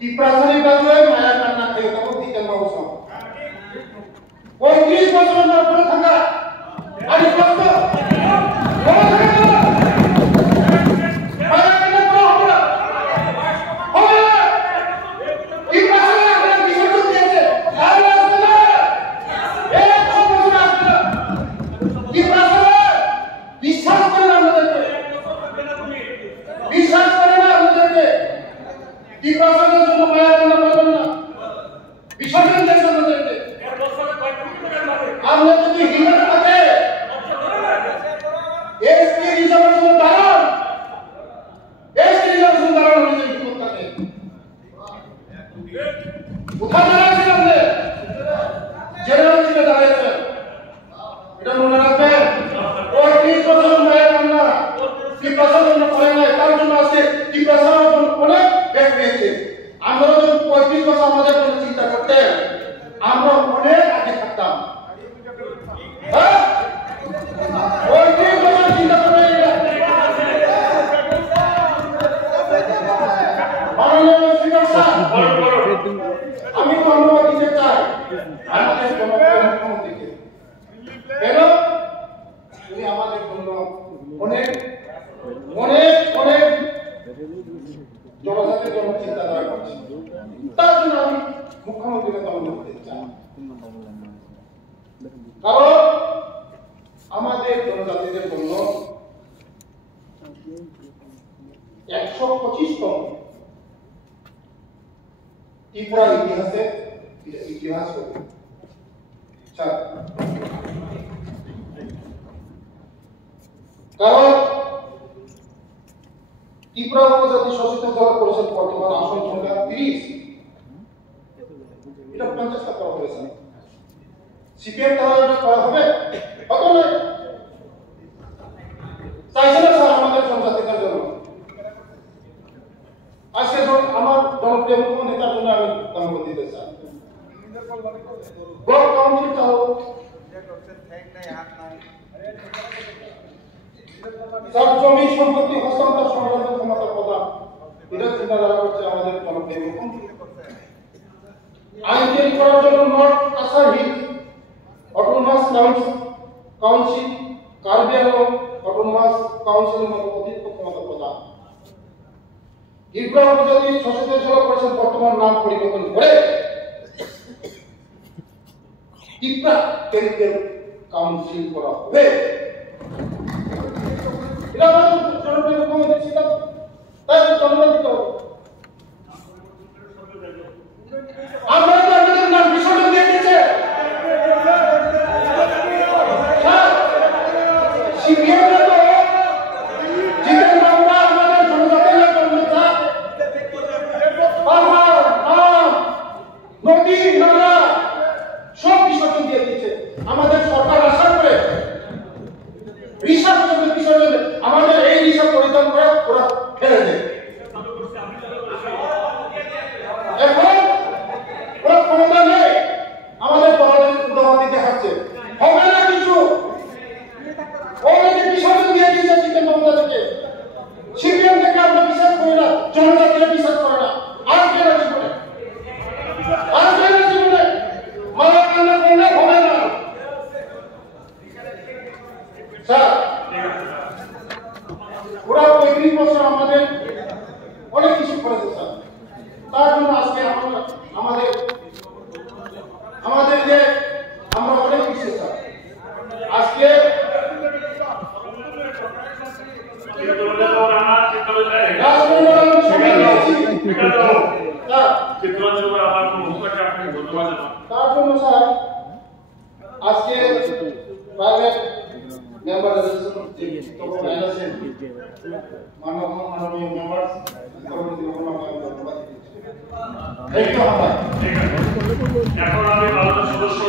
টিপ্রাসানি বাজে মায়া কান্না খেয়ে থাকো দিতেন বাবু সব 35 বছর উপরে থাকা আর কষ্ট আমি ধন্যবাদ দিতে চাই আমাদের মুখ্যমন্ত্রীকে কেন উনি আমাদের জন্য অনেক অনেক অনেক জনজাতির জন্য চিন্তাধারা করছেন তার জন্য আমি মুখ্যমন্ত্রীকে ধন্যবাদ দিতে চাই কারণ আমাদের জনজাতিদের জন্য 125তম ত্রিপুরা ইতিহাস কারণ ত্রিপুরা উপজাতি শাসিত দল পরিষদ বর্তমান আসন সংখ্যা 30 এটা 50টা করা হয়েছে সিপিএম দ্বারা এটা করা হবে কত নয় চাইছে না স্যার আমাদের জনজাতিদের জন্য আজকে আমার জনপ্রিয় নেতার জন্য আমি ধন্যবাদ দিতে চাই ব্লক কাউন্সিল চাও সব জমি সম্পত্তি হস্তান্তর সংক্রান্ত ক্ষমতা প্রদান এটা চিন্তাধারা করছে আমাদের জনপ্রিয় মুখ্যমন্ত্রী আইন তৈরি করার জন্য north Cachar hill autonomous council Karbi Anglong autonomous কাউন্সিলের মতো অতিরিক্ত ক্ষমতা প্রদান ত্রিপুরা উপজাতি শাসিত জেলা পরিষদ বর্তমান নাম পরিবর্তন করে ত্রিপুরা কেন্দ্রীয় কাউন্সিল করা হবে এটা আমাদের জনপ্রিয় মুখ্যমন্ত্রী ছিল তাই ধন্যবাদ দিতে হবে আমরা তো আমাদের নাম বিসর্জন দিয়ে দিয়েছে সিপিএম আমাদের সরকার আশা করে রিসার্চ আমাদের এই রিসার্চ পরিধান করে ওরা ফেলে দেয় এখন ওরা ক্ষমতা নেই আমাদের দলাদি দেখাচ্ছে হবে না কিছু অলরেডি বিসর্জন দিয়ে দিয়েছে চিকেন মমতা থেকে সিপিএম থেকে আমরা বিশ্বাস করি না জনজাতিরা বিশ্বাস করে না আর কেন জীবনে আর কেন জীবনে মারা কান্না করলে হবে না স্যার ওরা 35 বছর আমাদের অনেক কিছু করেছে স্যার তার জন্য আজকে আমাদের যে আমরা অনেক কিছু স্যার আজকে তার জন্য স্যার আজকে প্রাইভেট মেম্বার মাননীয় মেম্বার এখন আমি সদস্য